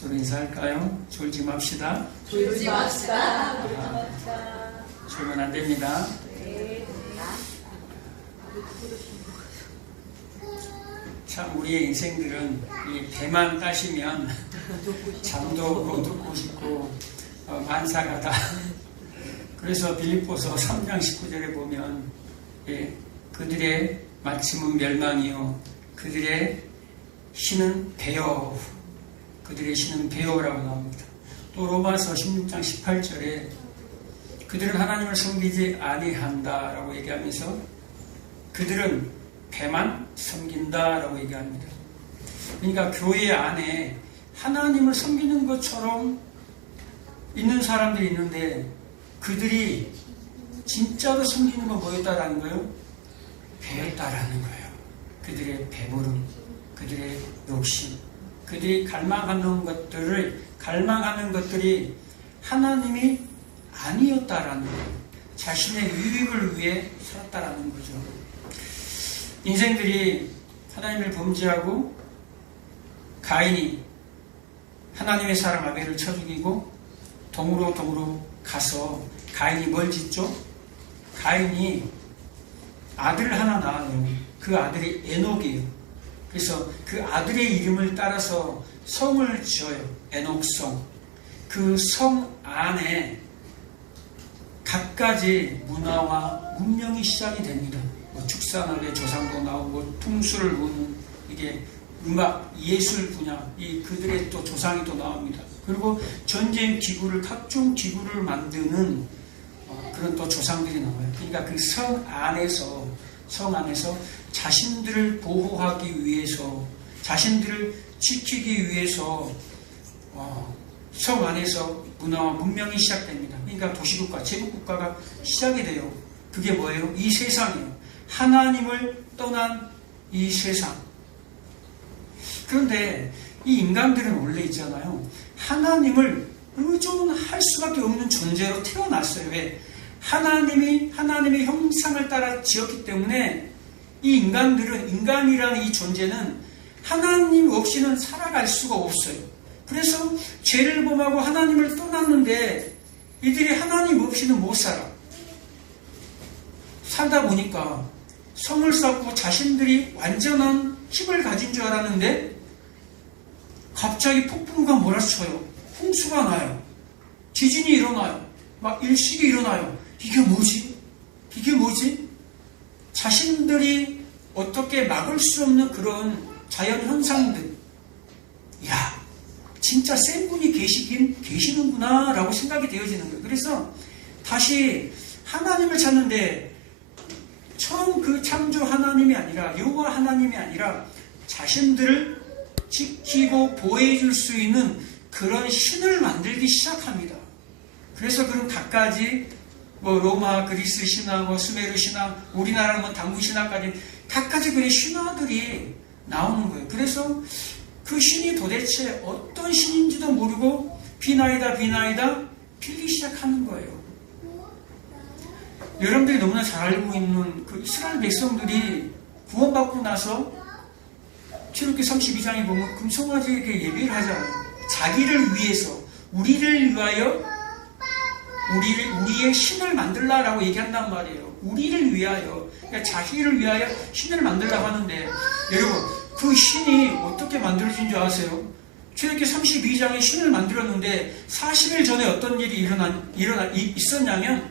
서로 인사할까요? 졸지 맙시다. 졸지 맙시다. 졸면 안 됩니다. 참 우리의 인생들은 이 배만 따시면 잠도 오고 눕고 싶고 만사가다. 그래서 빌립보서 3장 19절에 보면 그들의 마침은 멸망이요 그들의 신은 배요, 그들의 신은 배요라고 나옵니다. 또 로마서 16장 18절에 그들은 하나님을 섬기지 아니한다라고 얘기하면서 그들은 배만 섬긴다라고 얘기합니다. 그러니까 교회 안에 하나님을 섬기는 것처럼 있는 사람들이 있는데 그들이 진짜로 섬기는 건 뭐였다라는 거예요? 배였다라는 거예요. 그들의 배부름, 그들의 욕심, 그들이 갈망하는 것들이 하나님이 아니었다라는 거예요. 자신의 유익을 위해 살았다라는 거죠. 인생들이 하나님을 범죄하고 가인이 하나님의 사람 아벨을 쳐 죽이고 동으로 가서 가인이 뭘 짓죠? 가인이 아들을 하나 낳아요. 그 아들이 에녹이에요. 그래서 그 아들의 이름을 따라서 성을 지어요. 에녹성. 그 성 안에 갖가지 문화와 문명이 시작이 됩니다. 축산업의 조상도 나오고 풍수를 보는 이게 음악, 예술 분야, 그들의 또 조상이 또 나옵니다. 그리고 전쟁 기구를, 각종 기구를 만드는 그런 또 조상들이 나와요. 그러니까 그 성 안에서 자신들을 보호하기 위해서, 자신들을 지키기 위해서 성 안에서 문화와 문명이 시작됩니다. 그러니까 도시국가, 제국국가가 시작이 돼요. 그게 뭐예요? 이 세상이에요. 하나님을 떠난 이 세상. 그런데 이 인간들은 원래 있잖아요. 하나님을 의존할 수밖에 없는 존재로 태어났어요. 왜? 하나님의 형상을 따라 지었기 때문에 이 인간들은, 인간이라는 이 존재는 하나님 없이는 살아갈 수가 없어요. 그래서 죄를 범하고 하나님을 떠났는데 이들이 하나님 없이는 못 살아. 살다 보니까 성을 쌓고 자신들이 완전한 힘을 가진 줄 알았는데 갑자기 폭풍과 몰아쳐요. 홍수가 나요. 지진이 일어나요. 막 일식이 일어나요. 이게 뭐지? 자신들이 어떻게 막을 수 없는 그런 자연 현상들. 야, 진짜 센 분이 계시는구나 라고 생각이 되어지는 거예요. 그래서 다시 하나님을 찾는데 처음 그 창조 하나님이 아니라, 여호와 하나님이 아니라 자신들을 지키고 보호해줄 수 있는 그런 신을 만들기 시작합니다. 그래서 그런 갖가지 로마, 그리스 신화, 수메르 신화, 우리나라는 당구 신화까지 갖가지 그런 신화들이 나오는 거예요. 그래서 그 신이 도대체 어떤 신인지도 모르고 비나이다 빌기 시작하는 거예요. 여러분들이 너무나 잘 알고 있는 그 이스라엘 백성들이 구원받고 나서 출애굽기 32장에 보면 금송아지에게 예배를 하잖아요. 자기를 위해서, 우리를 위하여, 우리의 신을 만들라라고 얘기한단 말이에요. 우리를 위하여, 그러니까 자기를 위하여 신을 만들라고 하는데, 여러분, 그 신이 어떻게 만들어진 줄 아세요? 출애굽기 32장에 신을 만들었는데 40일 전에 어떤 일이 있었냐면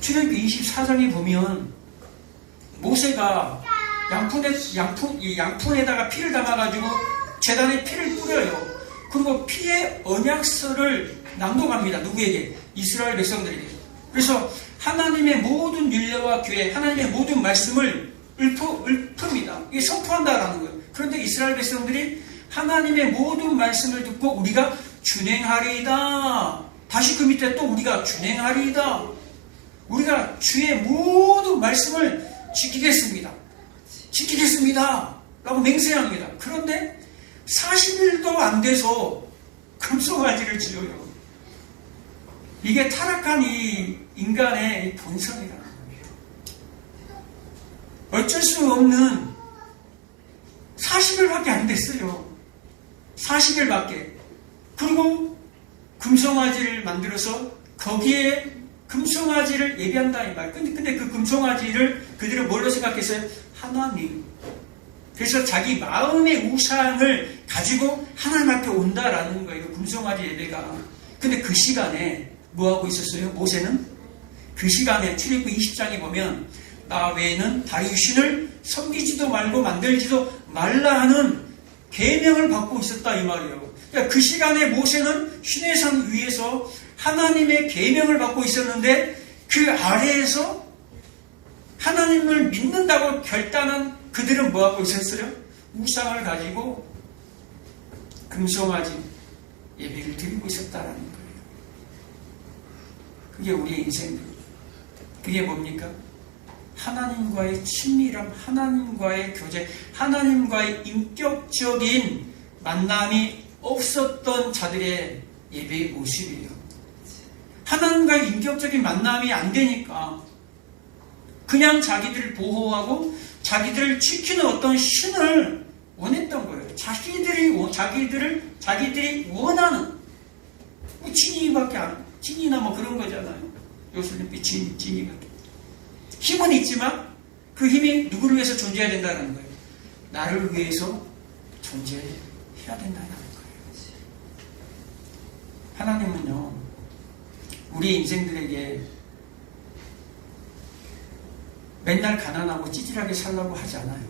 출애굽기 24장에 보면 모세가 양푼에다가 피를 담아가지고 제단에 피를 뿌려요. 그리고 피의 언약서를 낭독합니다. 누구에게? 이스라엘 백성들에게. 그래서 하나님의 모든 율례와 규례, 하나님의 모든 말씀을 읊습니다. 이게 선포한다라는 거예요. 그런데 이스라엘 백성들이 하나님의 모든 말씀을 듣고 우리가 준행하리이다. 다시 그 밑에 또 우리가 준행하리이다. 우리가 주의 모든 말씀을 지키겠습니다. 라고 맹세합니다. 그런데 40일도 안 돼서 금송아지를 지어요. 이게 타락한 이 인간의 본성이라는 거예요. 어쩔 수 없는 40일밖에 안 됐어요. 40일밖에. 그리고 금송아지를 만들어서 거기에 금송아지를 예배한다 이 말. 근데 그 금송아지를 그들은 뭘로 생각했어요? 하나님. 그래서 자기 마음의 우상을 가지고 하나님 앞에 온다라는 거예요. 금송아지 예배가. 근데 그 시간에 뭐 하고 있었어요? 모세는 그 시간에 출애굽기 20장에 보면 나 외에는 다른 신을 섬기지도 말고 만들지도 말라 하는 계명을 받고 있었다 이 말이에요. 그러니까 그 시간에 모세는 시내산 위에서 하나님의 계명을 받고 있었는데 그 아래에서 하나님을 믿는다고 결단한 그들은 뭐 하고 있었어요? 우상을 가지고 금송아지 예배를 드리고 있었다라는 거예요. 그게 우리의 인생입니다. 그게 뭡니까? 하나님과의 친밀함, 하나님과의 교제, 하나님과의 인격적인 만남이 없었던 자들의 예배의 모습이에요. 하나님과의 인격적인 만남이 안 되니까 그냥 자기들을 보호하고 자기들을 지키는 어떤 신을 원했던 거예요. 자기들이 원하는 진이나 뭐 그런 거잖아요. 요술님이 진이가 힘은 있지만 그 힘이 누구를 위해서 존재해야 된다는 거예요. 나를 위해서 존재해야 된다는 거예요. 하나님은요, 우리 인생들에게 맨날 가난하고 찌질하게 살라고 하지 않아요.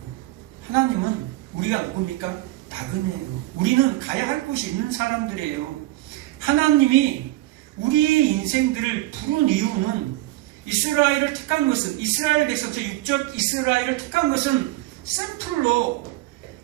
하나님은 우리가 누굽니까? 나그네예요. 우리는 가야 할 곳이 있는 사람들이에요. 하나님이 우리의 인생들을 부른 이유는 이스라엘을 택한 것은 이스라엘에서 저 육적 이스라엘을 택한 것은 샘플로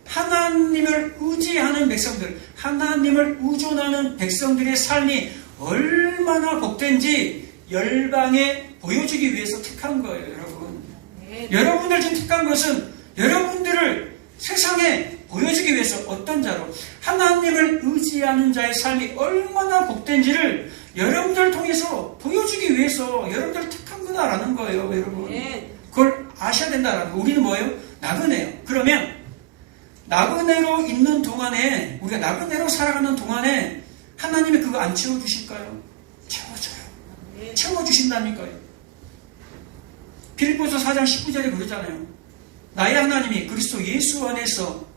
하나님을 의지하는 백성들, 하나님을 의존하는 백성들의 삶이 얼마나 복된지 열방에 보여주기 위해서 택한 거예요, 여러분. 네. 여러분을 지금 택한 것은 여러분들을 세상에 보여주기 위해서 어떤 자로 하나님을 의지하는 자의 삶이 얼마나 복된지를 여러분들 통해서 보여주기 위해서 여러분들을 택한 거다라는 거예요, 여러분. 네. 그걸 아셔야 된다라는 거. 우리는 뭐예요? 나그네예요. 그러면 나그네로 있는 동안에, 우리가 나그네로 살아가는 동안에 하나님이 그거 안 채워주실까요? 채워줘요. 네. 채워주신다니까요. 빌립보서 4장 19절에 그러잖아요. 나의 하나님이 그리스도 예수 안에서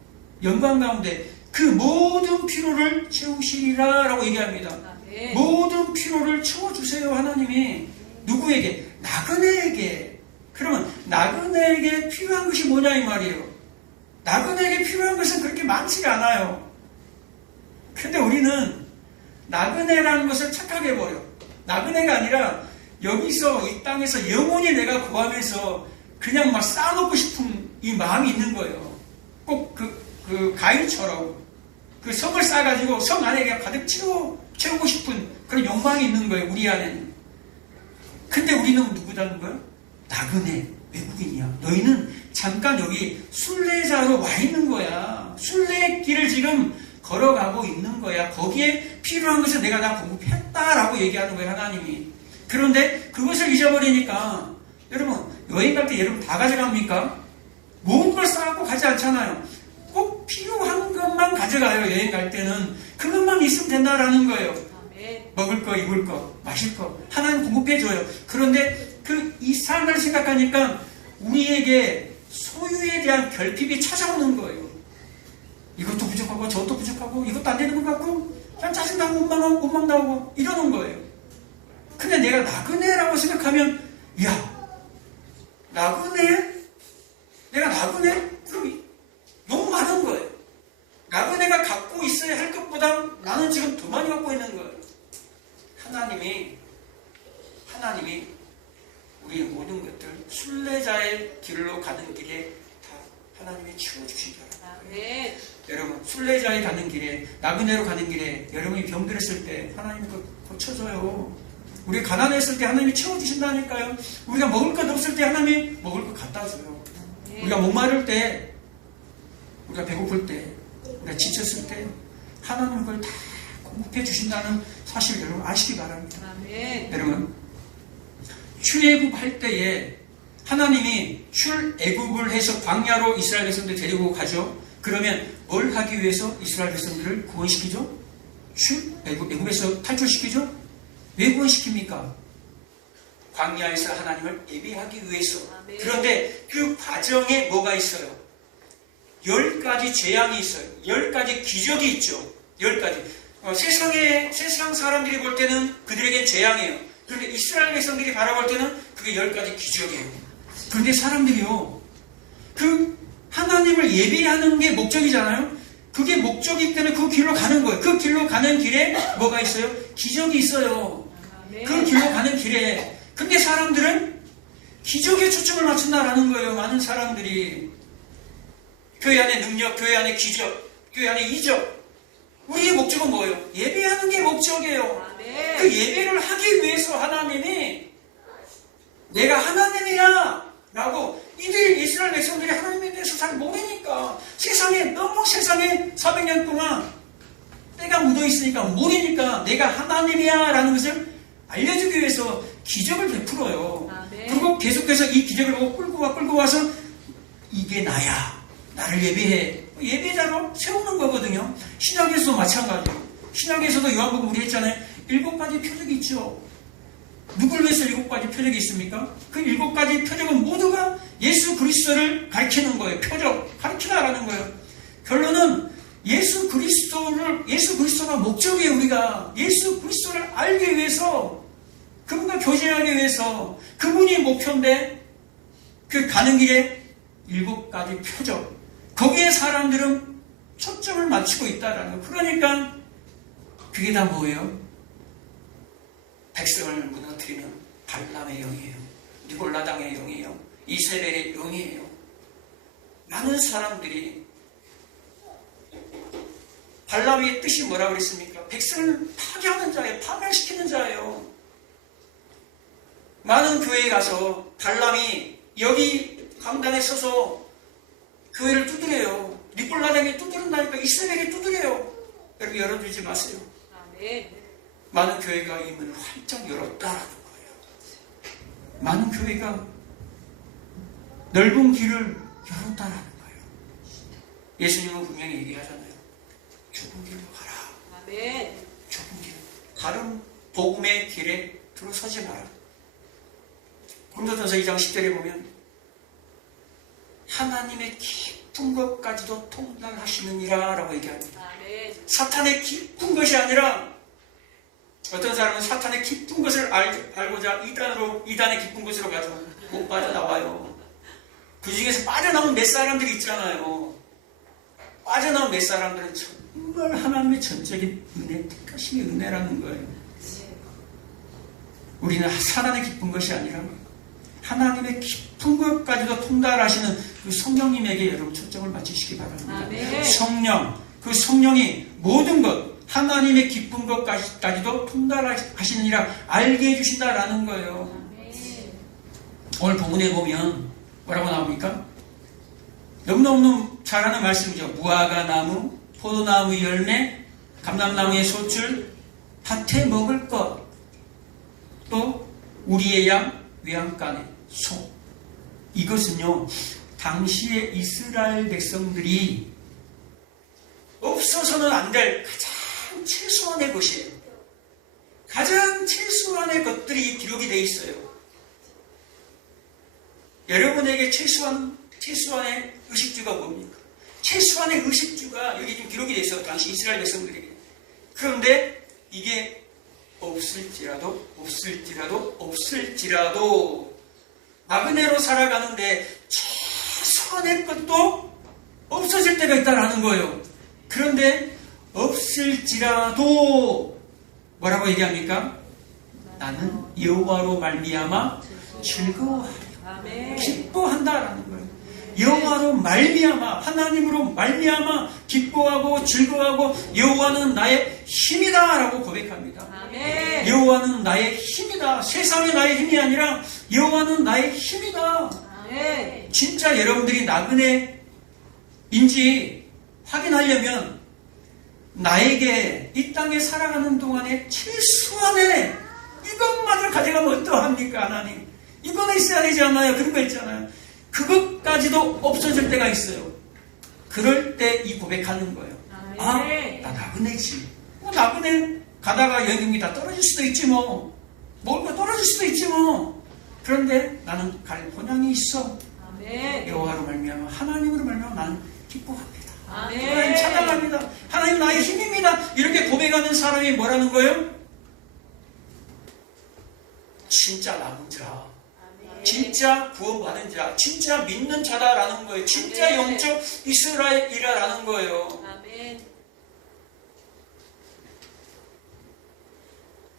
영광 가운데 그 모든 피로를 채우시리라 라고 얘기합니다. 네. 모든 피로를 채워주세요, 하나님이. 누구에게? 나그네에게. 그러면 나그네에게 필요한 것이 뭐냐 이 말이에요. 나그네에게 필요한 것은 그렇게 많지가 않아요. 근데 우리는 나그네라는 것을 착각해 버려. 나그네가 아니라 여기서 이 땅에서 영원히 내가 구하면서 그냥 막 쌓아놓고 싶은 이 마음이 있는 거예요. 꼭 그 가인처럼 그 성을 쌓아가지고 성 안에 그냥 가득 채우고 싶은 그런 욕망이 있는 거예요, 우리 안에는. 근데 우리는 누구다는 거예요? 나그네, 외국인이야. 너희는 잠깐 여기 순례자로 와 있는 거야. 순례의 길을 지금 걸어가고 있는 거야. 거기에 필요한 것을 내가 다 공급했다라고 얘기하는 거예요, 하나님이. 그런데 그것을 잊어버리니까 여러분, 여행 갈 때 여러분 다 가져갑니까? 모든 걸 쌓고 가지 않잖아요. 꼭 필요한 것만 가져가요, 여행 갈 때는. 그것만 있으면 된다라는 거예요. 먹을 거, 입을 거, 마실 거. 하나님 공급해줘요. 그런데 그 이상을 생각하니까 우리에게 소유에 대한 결핍이 찾아오는 거예요. 이것도 부족하고 저것도 부족하고 이것도 안 되는 것 같고 그냥 짜증나고 원망 나오고 이러는 거예요. 근데 내가 나그네라고 생각하면 야, 나그네? 내가 나그네? 그럼 너무 많은 거예요. 나그네가 갖고 있어야 할 것보다 나는 지금 더 많이 갖고 있는 거예요. 하나님이 우리의 모든 것들 순례자의 길로 가는 길에 다 하나님이 채워주신 줄 알아요. 네. 여러분, 순례자의 가는 길에, 나그네로 가는 길에 여러분이 병들었을 때 하나님이 고쳐줘요. 우리가 가난했을 때 하나님이 채워주신다니까요. 우리가 먹을 것 없을 때 하나님이 먹을 것 갖다 줘요. 네. 우리가 목마를 때, 우리가 배고플 때, 우리가 지쳤을 때 하나님은 그걸 다 공급해 주신다는 사실 여러분 아시기 바랍니다. 네. 여러분, 출애굽할 때에 하나님이 출애굽을 해서 광야로 이스라엘 백성들 데리고 가죠. 그러면 뭘 하기 위해서 이스라엘 백성들을 구원시키죠? 애굽에서 탈출시키죠? 왜 구원시킵니까? 광야에서 하나님을 예배하기 위해서. 아멘. 그런데 그 과정에 뭐가 있어요? 10가지 재앙이 있어요. 10가지 기적이 있죠. 10가지. 세상 사람들이 볼 때는 그들에게 재앙이에요. 그런데 이스라엘 백성들이 바라볼 때는 그게 10가지 기적이에요. 그런데 사람들이요, 그 하나님을 예배하는 게 목적이잖아요. 그게 목적이기 때문에 그 길로 가는 거예요. 그 길로 가는 길에 뭐가 있어요? 기적이 있어요. 그 길로 가는 길에. 근데 사람들은 기적에 초점을 맞춘다라는 거예요. 많은 사람들이. 교회 안에 능력, 교회 안에 기적, 교회 안에 이적. 우리의 목적은 뭐예요? 예배하는 게 목적이에요. 그 예배를 하기 위해서 하나님이 내가 하나님이야 라고, 이들 이스라엘 백성들이 하나님에 대해서 잘 모르니까, 너무 세상에 400년 동안 때가 묻어 있으니까 모르니까 내가 하나님이야 라는 것을 알려주기 위해서 기적을 베풀어요. 그리고 계속해서 이 기적을 보고 끌고 와서 이게 나야, 나를 예배해, 예배자로 세우는 거거든요. 신약에서도 마찬가지예요. 신약에서도 요한복음 우리 했잖아요. 7가지 표적이 있죠. 누굴 위해서 7가지 표적이 있습니까? 그 7가지 표적은 모두가 예수 그리스도를 가리키는 거예요. 표적, 가리키다라는 거예요. 결론은 예수 그리스도가 목적이에요. 우리가 예수 그리스도를 알기 위해서, 그분과 교제하기 위해서, 그분이 목표인데, 그 가는 길에 7가지 표적, 거기에 사람들은 초점을 맞추고 있다라는 거예요. 그러니까 그게 다 뭐예요? 백성을 무너뜨리는 발람의 영이에요. 니골라당의 영이에요. 이세벨의 영이에요. 많은 사람들이, 발람의 뜻이 뭐라고 그랬습니까? 백성을 파괴하는 자예요. 파멸시키는 자예요. 많은 교회에 가서 발람이 여기 강단에 서서 교회를 두드려요. 니골라당이 두드린다니까 이세벨이 두드려요. 여러분 열어주지 마세요. 많은 교회가 이 문을 활짝 열었다라는 거예요. 많은 교회가 넓은 길을 열었다라는 거예요. 예수님은 분명히 얘기하잖아요. 좁은 길로 가라. 좁은 길. 다른 복음의 길에 들어서지 마라. 고린도전서 2장 10절에 보면 하나님의 깊은 것까지도 통달하시느니라 라고 얘기합니다. 사탄의 깊은 것이 아니라, 어떤 사람은 사탄의 깊은 것을 알고자 이단의 깊은 곳으로 가서 못 빠져나와요. 그 중에서 빠져나온 몇 사람들이 있잖아요. 빠져나온 몇 사람들은 정말 하나님의 전적인 은혜, 특가심의 은혜라는 거예요. 우리는 사탄의 깊은 것이 아니라 하나님의 깊은 것까지도 통달하시는 그 성령님에게 여러분 초점을 맞추시기 바랍니다. 성령, 그 성령이 모든 것, 하나님의 깊은 것까지도 통달하시느니라 알게 해주신다라는 거예요. 오늘 본문에 보면 뭐라고 나옵니까? 너무너무 잘 아는 말씀이죠. 무화과 나무, 포도나무 열매, 감람나무의 소출, 밭에 먹을 것, 또 우리의 양, 외양간의 소. 이것은요, 당시의 이스라엘 백성들이 없어서는 안 될 가장 최소한의 것이에요. 가장 최소한의 것들이 기록이 되어 있어요. 여러분에게 최소한의 의식주가 뭡니까? 최소한의 의식주가 여기 좀 기록이 되어 있어요. 당시 이스라엘 백성들에게. 그런데 이게 없을지라도 나그네로 살아가는데 최소한의 것도 없어질 때가 있다라는 거예요. 그런데 없을지라도 뭐라고 얘기합니까? 나는 여호와로 말미암아 즐거워하리라. 기뻐한다라는 거예요. 여호와로 말미암아, 하나님으로 말미암아 기뻐하고 즐거워하고, 여호와는 나의 힘이다라고 고백합니다. 여호와는 나의 힘이다. 세상이 나의 힘이 아니라 여호와는 나의 힘이다. 진짜 여러분들이 나그네인지 확인하려면 나에게 이 땅에 살아가는 동안에 최소한의 이것만을 가져가면 어떠합니까? 하나님, 이거는 있어야 되지 않나요? 그런 거 있잖아요. 그것까지도 없어질 때가 있어요. 그럴 때 이 고백하는 거예요. 아, 나 나그네지. 나그네 가다가 연금이 다 떨어질 수도 있지 뭐. 먹을 거 떨어질 수도 있지 뭐. 그런데 나는 갈 본향이 있어. 아멘. 여호와로 말미암아 하나님으로 말미암아 나는 기뻐합니다. 하나님 아멘. 찬양합니다. 하나님 나의 힘입니다. 이렇게 고백하는 사람이 뭐라는 거예요? 진짜 남은 자, 진짜 구원받은 자, 진짜 믿는 자다라는 거예요. 진짜 아멘. 영적 이스라엘이라는 거예요. 아멘.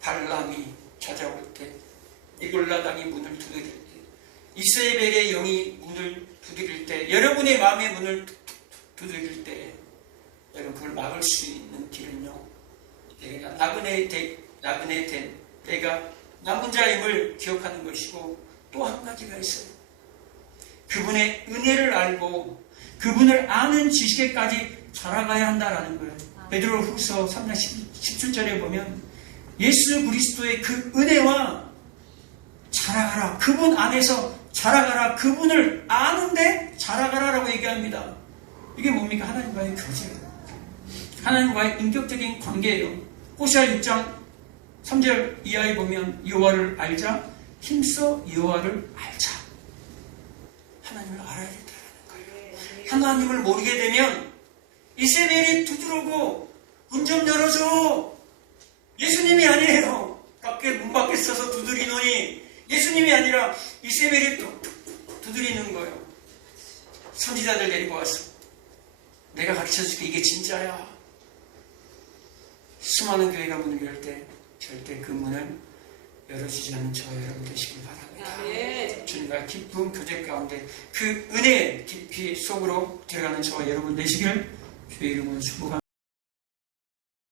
발람이 찾아올 때, 이골라당이 문을 두드릴 때, 이세벨의 영이 문을 두드릴 때, 여러분의 마음의 문을 두드릴 때, 여러분 그걸 막을 수 있는 길은요, 내가 나그네 된 내가 남은 자임을 기억하는 것이고, 또 한 가지가 있어요. 그분의 은혜를 알고 그분을 아는 지식에까지 자라가야 한다라는 거예요. 베드로후서 3장 17절에 보면 예수 그리스도의 그 은혜와 자라가라. 그분 안에서 자라가라. 그분을 아는데 자라가라라고 얘기합니다. 이게 뭡니까? 하나님과의 교제예요. 하나님과의 인격적인 관계예요. 호시아 6장 3절 이하에 보면 여호와를 알자. 힘써 여호와를 알자. 하나님을 알아야 된다는 거예요. 하나님을 모르게 되면 이세벨이 두드러고 문 좀 열어줘. 예수님이 아니에요. 문 밖에 서서 두드리노니 예수님이 아니라 이세벨이 두드리는 거예요. 선지자들 데리고 와서 내가 가르쳐줄게. 이게 진짜야. 수많은 교회가 문을 열 때 절대 그 문을 열어주지 않는 저와 여러분 되시길 바랍니다. 아멘. 주님과 기쁜 교제 가운데 그 은혜 깊이 속으로 들어가는 저와 여러분 되시기를 주의 이름으로 축복합니다.